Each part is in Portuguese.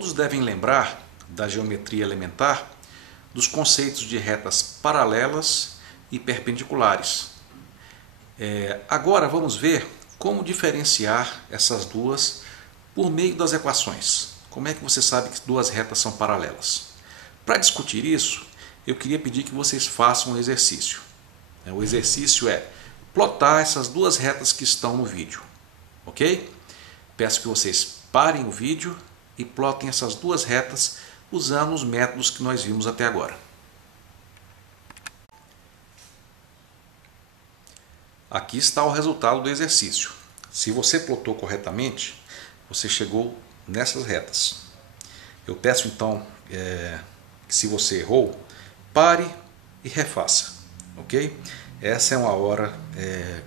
Todos devem lembrar da geometria elementar dos conceitos de retas paralelas e perpendiculares. Agora vamos ver como diferenciar essas duas por meio das equações. Como é que você sabe que duas retas são paralelas? Para discutir isso, eu queria pedir que vocês façam um exercício. O exercício é plotar essas duas retas que estão no vídeo, ok? Peço que vocês parem o vídeo e plotem essas duas retas usando os métodos que nós vimos até agora. Aqui está o resultado do exercício. Se você plotou corretamente, você chegou nessas retas. Eu peço então que, se você errou, pare e refaça, ok? Essa é uma hora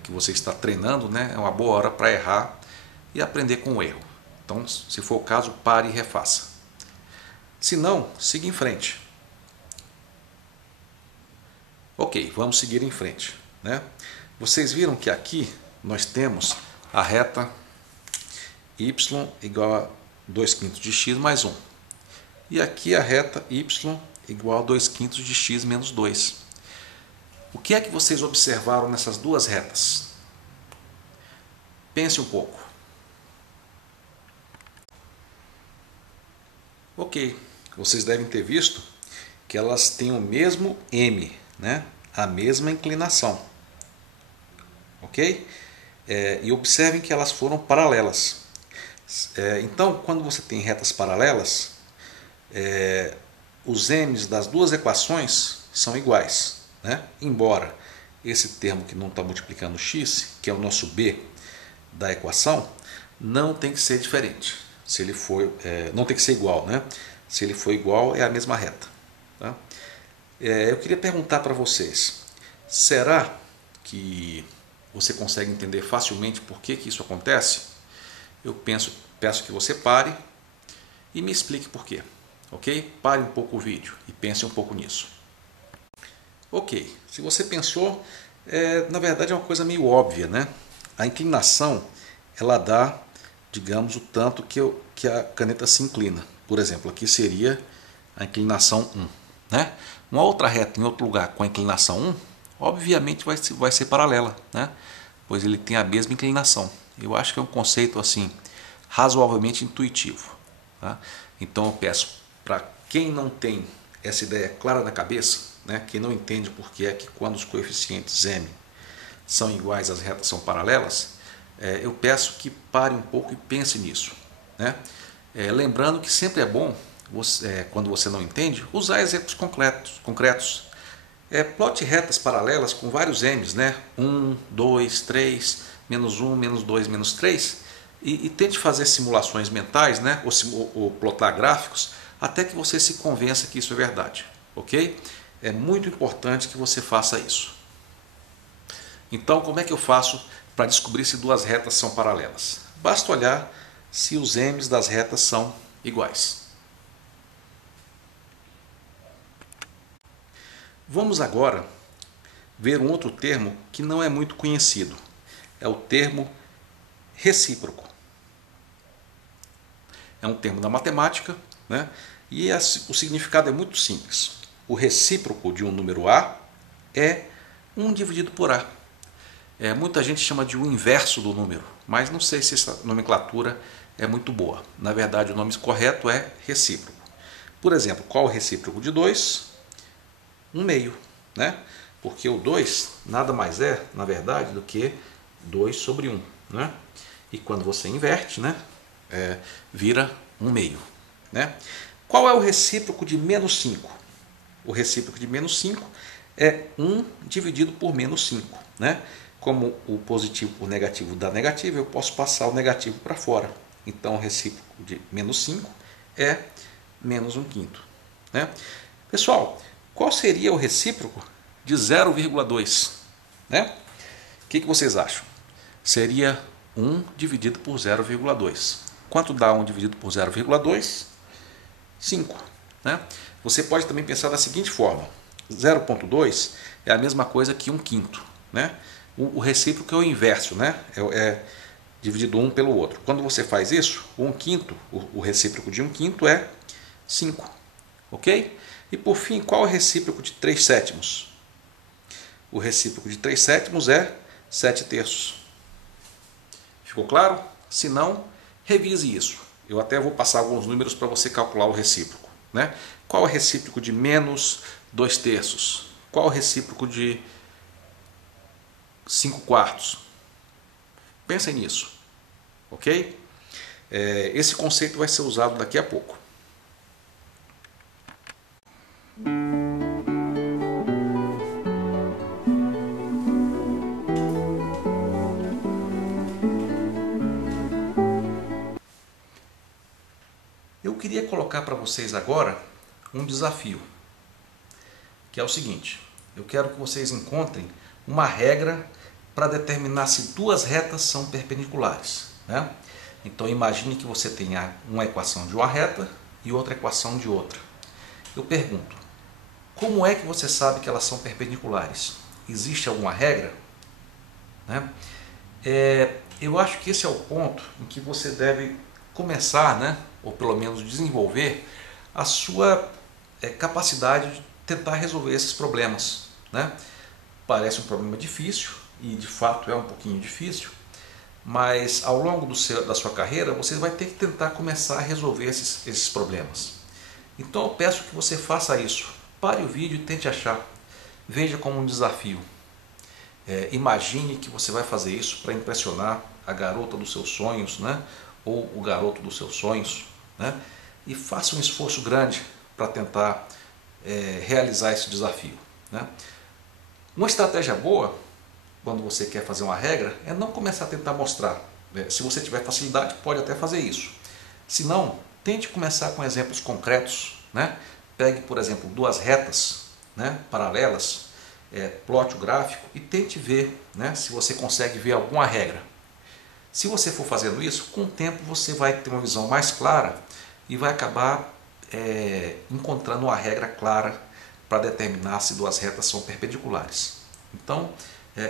que você está treinando, né? É uma boa hora para errar e aprender com o erro. Então, se for o caso, pare e refaça. Se não, siga em frente. Ok, vamos seguir em frente, né? Vocês viram que aqui nós temos a reta y igual a 2/5 de x mais 1. E aqui a reta y igual a 2/5 de x menos 2. O que é que vocês observaram nessas duas retas? Pense um pouco. Ok, vocês devem ter visto que elas têm o mesmo m, né? A mesma inclinação. Ok? E observem que elas foram paralelas. Então, quando você tem retas paralelas, os m's das duas equações são iguais, né? Embora esse termo que não está multiplicando x, que é o nosso b da equação, não tem que ser diferente. Se ele for, não tem que ser igual, né? Se ele for igual, é a mesma reta. Tá? Eu queria perguntar para vocês, será que você consegue entender facilmente por que isso acontece? Eu peço que você pare e me explique por quê. Ok? Pare um pouco o vídeo e pense um pouco nisso. Ok, se você pensou, na verdade é uma coisa meio óbvia, né? A inclinação, ela dá, digamos, o tanto que a caneta se inclina. Por exemplo, aqui seria a inclinação 1. Né? Uma outra reta em outro lugar com a inclinação 1, obviamente vai ser paralela, né? Pois ele tem a mesma inclinação. Eu acho que é um conceito assim razoavelmente intuitivo. Tá? Então eu peço para quem não tem essa ideia clara na cabeça, né? Quem não entende por que é que quando os coeficientes m são iguais, as retas são paralelas, eu peço que pare um pouco e pense nisso, né? Lembrando que sempre é bom, quando você não entende, usar exemplos concretos. Plote retas paralelas com vários m's, né? 1, 2, 3, menos 1, menos 2, menos 3, e tente fazer simulações mentais, né? Ou plotar gráficos, até que você se convença que isso é verdade, ok? É muito importante que você faça isso. Então, como é que eu faço para descobrir se duas retas são paralelas? Basta olhar se os m's das retas são iguais. Vamos agora ver um outro termo que não é muito conhecido. É o termo recíproco. É um termo da matemática, né? E o significado é muito simples. O recíproco de um número A é 1 dividido por A. Muita gente chama de o inverso do número, mas não sei se essa nomenclatura é muito boa. Na verdade, o nome correto é recíproco. Por exemplo, qual é o recíproco de 2? 1/2, né? Porque o 2 nada mais é, na verdade, do que 2 sobre 1, né? E quando você inverte, né, vira 1/2, né? Qual é o recíproco de menos 5? O recíproco de menos 5 é 1 dividido por menos 5, né? Como o positivo por negativo dá negativo, eu posso passar o negativo para fora. Então, o recíproco de menos 5 é menos 1/5, né? Pessoal, qual seria o recíproco de 0,2? Né? O que vocês acham? Seria 1 dividido por 0,2. Quanto dá 1 dividido por 0,2? 5. Né? Você pode também pensar da seguinte forma. 0,2 é a mesma coisa que 1/5. Né? O recíproco é o inverso. Né? dividido um pelo outro. Quando você faz isso, o 1/5, o recíproco de 1/5 é 5. Ok? E por fim, qual é o recíproco de 3/7? O recíproco de 3/7 é 7/3. Ficou claro? Se não, revise isso. Eu até vou passar alguns números para você calcular o recíproco, né? Qual é o recíproco de menos 2/3? Qual é o recíproco de 5/4? Pensem nisso, ok? Esse conceito vai ser usado daqui a pouco. Eu queria colocar para vocês agora um desafio, que é o seguinte: eu quero que vocês encontrem uma regra para determinar se duas retas são perpendiculares, né? Então imagine que você tenha uma equação de uma reta e outra equação de outra. Eu pergunto, como é que você sabe que elas são perpendiculares? Existe alguma regra? Né? Eu acho que esse é o ponto em que você deve começar, né? Ou pelo menos desenvolver a sua capacidade de tentar resolver esses problemas, né? Parece um problema difícil, e de fato é um pouquinho difícil, mas ao longo da sua carreira você vai ter que tentar começar a resolver esses problemas. Então eu peço que você faça isso. Pare o vídeo e tente achar. Veja como um desafio. Imagine que você vai fazer isso para impressionar a garota dos seus sonhos, né? Ou o garoto dos seus sonhos, né? E faça um esforço grande para tentar realizar esse desafio, né? Uma estratégia boa, quando você quer fazer uma regra, é não começar a tentar mostrar. Se você tiver facilidade, pode até fazer isso. Se não, tente começar com exemplos concretos, né? Pegue, por exemplo, duas retas, né, paralelas, plote o gráfico e tente ver, né, se você consegue ver alguma regra. Se você for fazendo isso, com o tempo você vai ter uma visão mais clara e vai acabar encontrando uma regra clara para determinar se duas retas são perpendiculares. Então,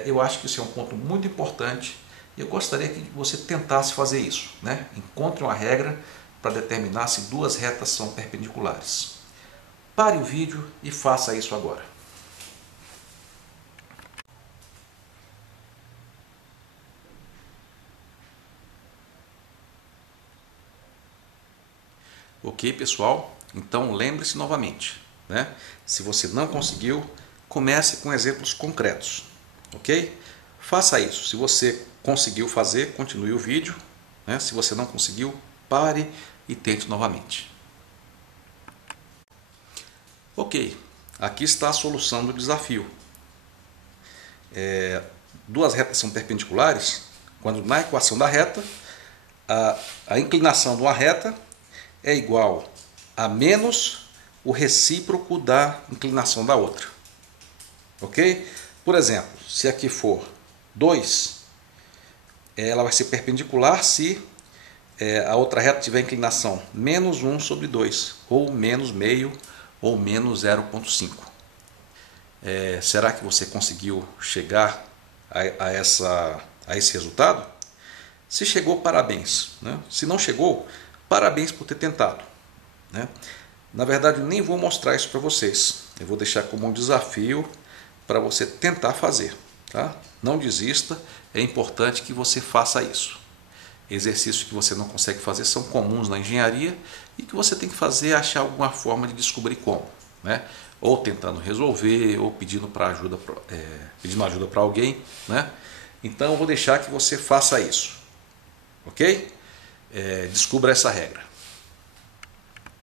eu acho que isso é um ponto muito importante e eu gostaria que você tentasse fazer isso, né? Encontre uma regra para determinar se duas retas são perpendiculares. Pare o vídeo e faça isso agora. Ok, pessoal? Então lembre-se novamente, né? Se você não conseguiu, comece com exemplos concretos, ok? Faça isso. Se você conseguiu fazer, continue o vídeo, né? Se você não conseguiu, pare e tente novamente. Ok, aqui está a solução do desafio. Duas retas são perpendiculares quando na equação da reta a inclinação de uma reta é igual a menos o recíproco da inclinação da outra. Ok? Por exemplo, se aqui for 2, ela vai ser perpendicular se a outra reta tiver inclinação menos 1 sobre 2, ou menos meio, ou menos 0,5. Será que você conseguiu chegar a esse resultado? Se chegou, parabéns, né? Se não chegou, parabéns por ter tentado, né? Na verdade, eu nem vou mostrar isso para vocês. Eu vou deixar como um desafio para você tentar fazer, tá? Não desista, é importante que você faça isso. Exercícios que você não consegue fazer são comuns na engenharia e que você tem que fazer, achar alguma forma de descobrir como, né? Ou tentando resolver, ou pedindo ajuda para alguém, né? Então eu vou deixar que você faça isso, ok? Descubra essa regra.